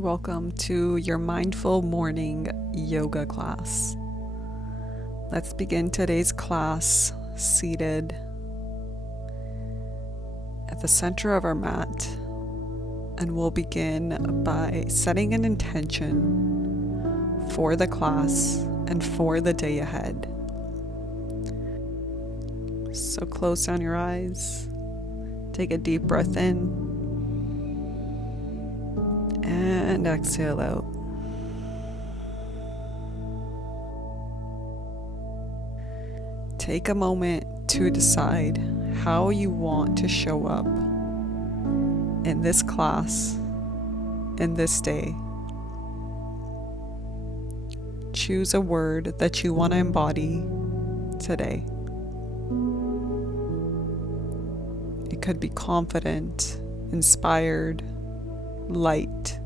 Welcome to your mindful morning yoga class. Let's begin today's class seated at the center of our mat, and we'll begin by setting an intention for the class and for the day ahead. So close down your eyes, take a deep breath in, and exhale out. Take a moment to decide how you want to show up in this class, in this day. Choose a word that you want to embody today. It could be confident, inspired, light.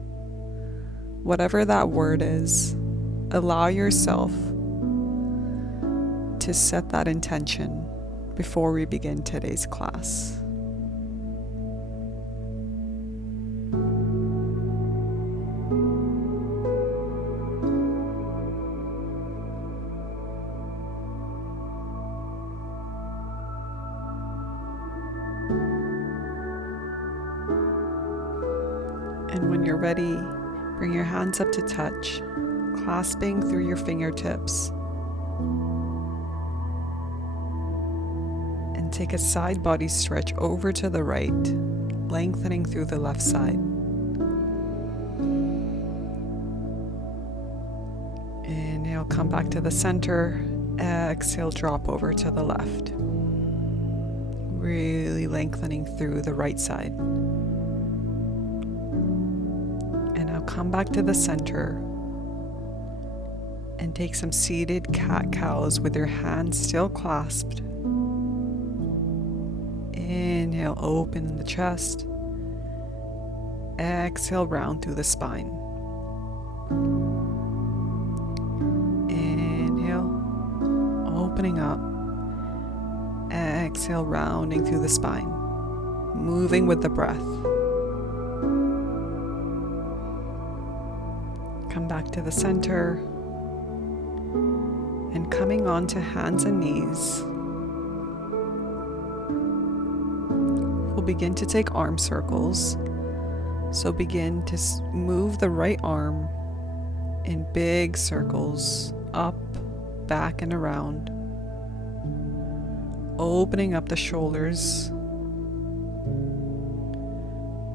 Whatever that word is, allow yourself to set that intention before we begin today's class. And when you're ready, bring your hands up to touch, clasping through your fingertips. And take a side body stretch over to the right, lengthening through the left side. Inhale, come back to the center. Exhale, drop over to the left. Really lengthening through the right side. Come back to the center and take some seated cat-cows with your hands still clasped. Inhale, open the chest. Exhale, round through the spine. Inhale, opening up. Exhale, rounding through the spine. Moving with the breath. Come back to the center and coming on to hands and knees, we'll begin to take arm circles. So begin to move the right arm in big circles, up, back, and around, opening up the shoulders,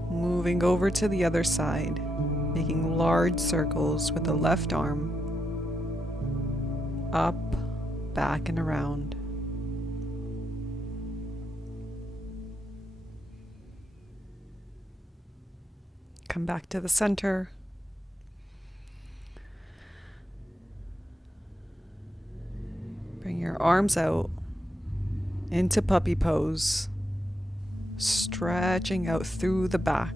moving over to the other side, making large circles with the left arm, up, back, and around. Come back to the center. Bring your arms out into puppy pose, stretching out through the back.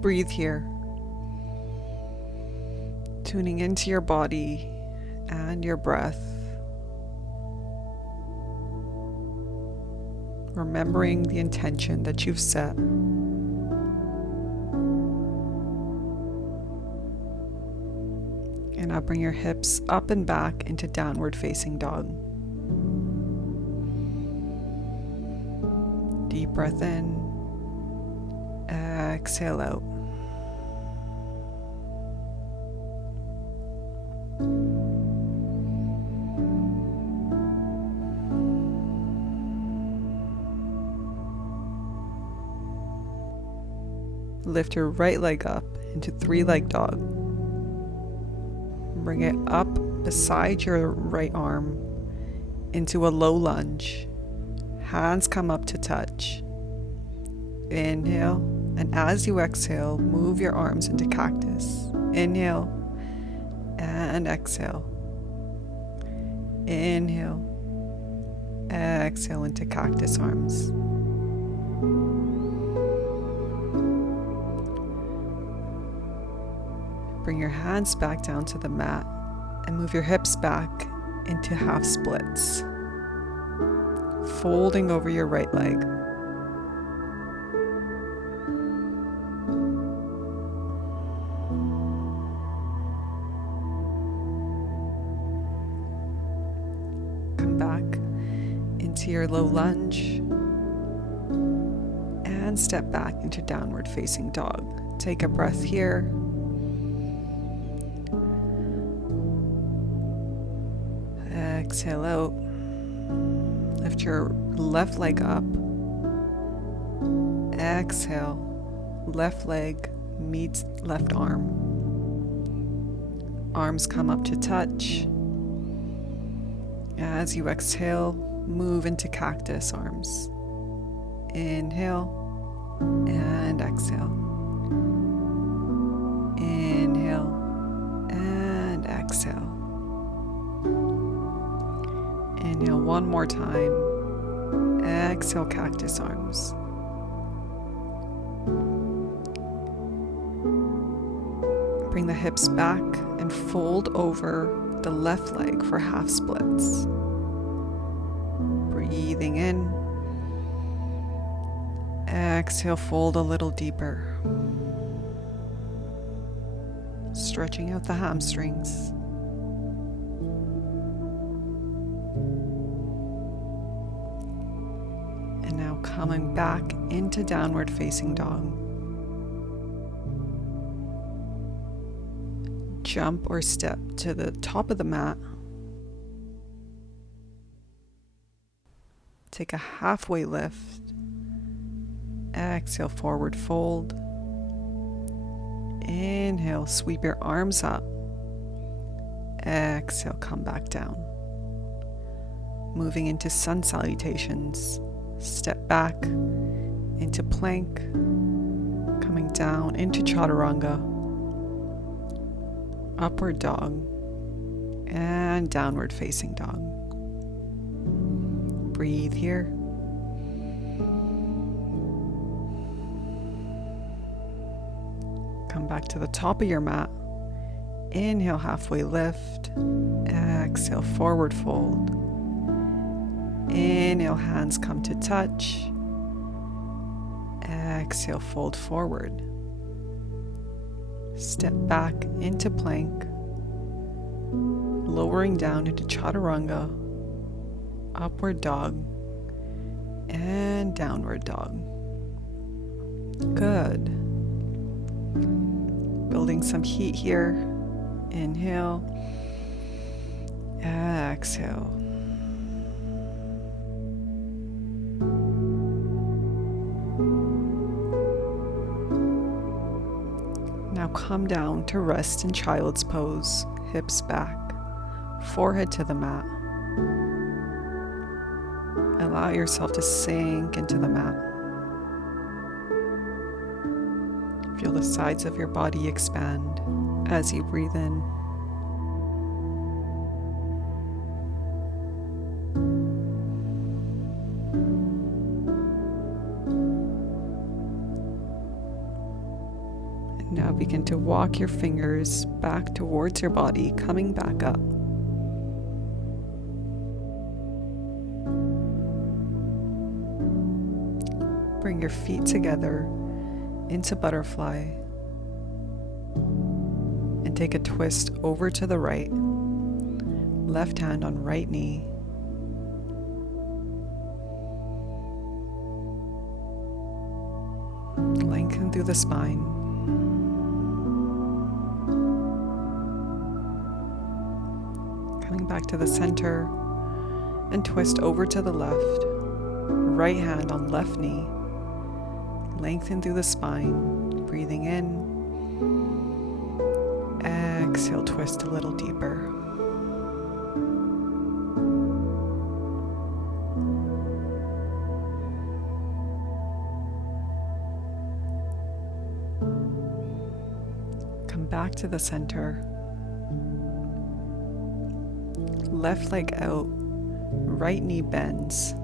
Breathe here, tuning into your body and your breath, remembering the intention that you've set. And now bring your hips up and back into downward facing dog. Deep breath in, exhale out. Lift your right leg up into three-leg dog. Bring it up beside your right arm into a low lunge. Hands come up to touch. Inhale, and as you exhale, move your arms into cactus. Inhale and exhale. Inhale, exhale into cactus arms. Bring your hands back down to the mat and move your hips back into half splits, folding over your right leg. back into your low lunge and step back into downward facing dog. Take a breath here. Exhale out. Lift your left leg up. Exhale. Left leg meets left arm. Arms come up to touch. As you exhale, move into cactus arms. Inhale and exhale. Inhale and exhale. Inhale one more time. Exhale, cactus arms. Bring the hips back and fold over the left leg for half splits. Breathing in. Exhale, fold a little deeper. Stretching out the hamstrings. And now coming back into downward facing dog. Jump or step to the top of the mat. Take a halfway lift. Exhale, forward fold. Inhale, sweep your arms up. Exhale, come back down. Moving into sun salutations. Step back into plank. Coming down into chaturanga. Upward dog and downward facing dog. Breathe here. Come back to the top of your mat. Inhale, halfway lift. Exhale, forward fold. Inhale, hands come to touch. Exhale, fold forward. Step back into plank, lowering down into chaturanga, upward dog, and downward dog. Good. Building some heat here. Inhale, exhale. Now come down to rest in child's pose, hips back, forehead to the mat. Allow yourself to sink into the mat. Feel the sides of your body expand as you breathe in. Now begin to walk your fingers back towards your body, coming back up. Bring your feet together into butterfly and take a twist over to the right. Left hand on right knee. Lengthen through the spine. Coming back to the center and twist over to the left. Right hand on left knee. Lengthen through the spine. Breathing in. Exhale, twist a little deeper. Come back to the center. Left leg out, right knee bends,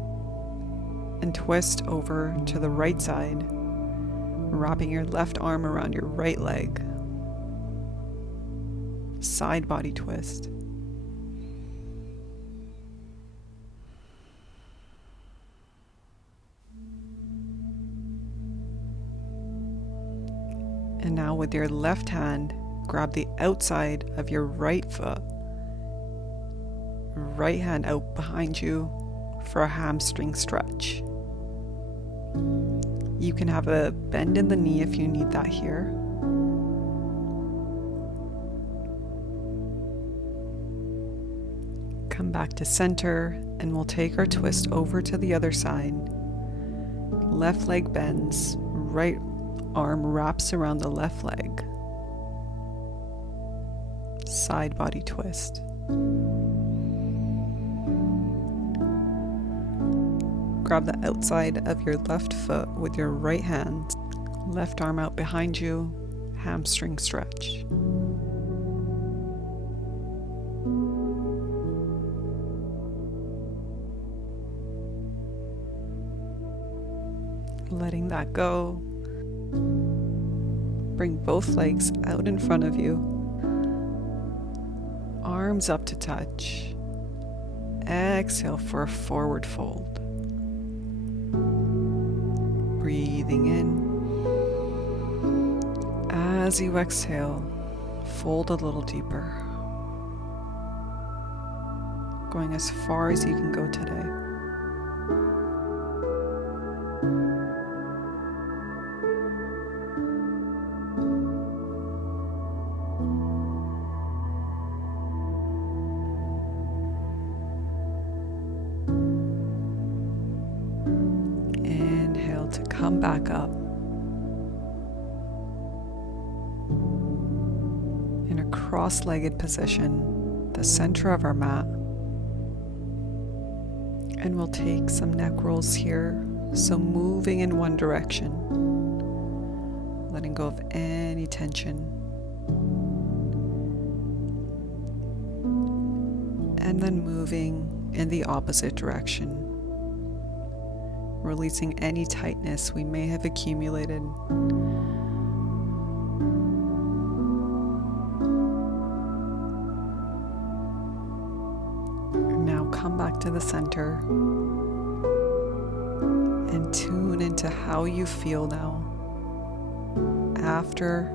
and twist over to the right side, wrapping your left arm around your right leg. Side body twist. And now with your left hand, grab the outside of your right foot. right hand out behind you for a hamstring stretch. You can have a bend in the knee if you need that here. Come back to center and we'll take our twist over to the other side. Left leg bends, right arm wraps around the left leg. Side body twist. Grab the outside of your left foot with your right hand. Left arm out behind you, hamstring stretch. Letting that go. Bring both legs out in front of you. Arms up to touch. Exhale for a forward fold. Breathing in. As you exhale, fold a little deeper. Going as far as you can go today. To come back up in a cross-legged position, the center of our mat, and we'll take some neck rolls here, so moving in one direction, letting go of any tension, and then moving in the opposite direction, releasing any tightness we may have accumulated. Now come back to the center and tune into how you feel now after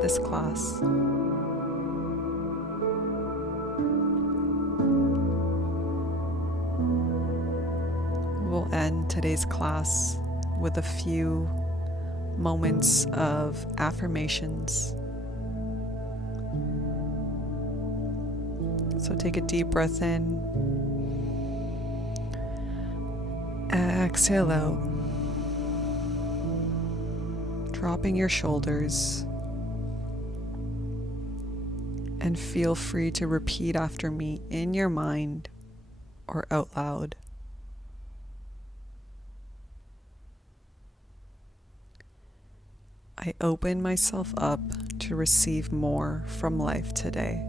this class. We'll end today's class with a few moments of affirmations. So take a deep breath in. Exhale out. Dropping your shoulders. And feel free to repeat after me in your mind or out loud. I open myself up to receive more from life today.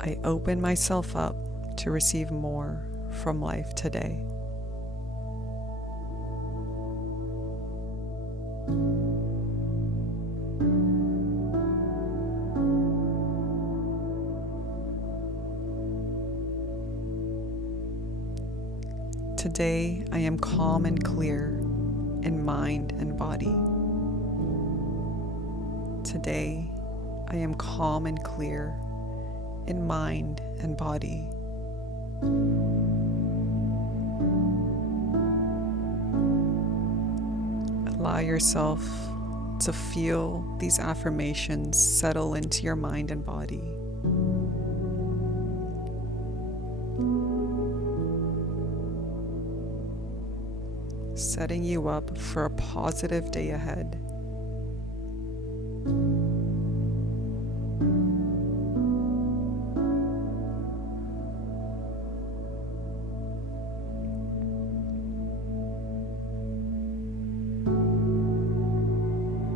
I open myself up to receive more from life today. Today I am calm and clear in mind and body. Today, I am calm and clear in mind and body. Allow yourself to feel these affirmations settle into your mind and body. Setting you up for a positive day ahead.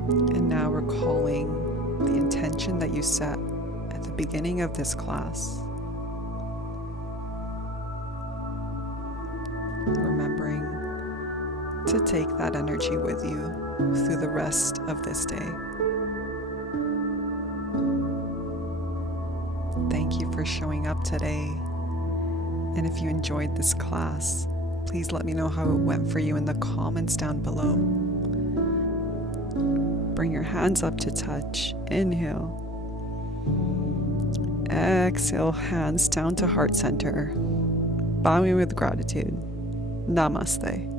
And now recalling the intention that you set at the beginning of this class. Remembering to take that energy with you through the rest of this day. Thank you for showing up today. And if you enjoyed this class, please let me know how it went for you in the comments down below. Bring your hands up to touch. Inhale. Exhale, hands down to heart center. Bowing with gratitude. Namaste.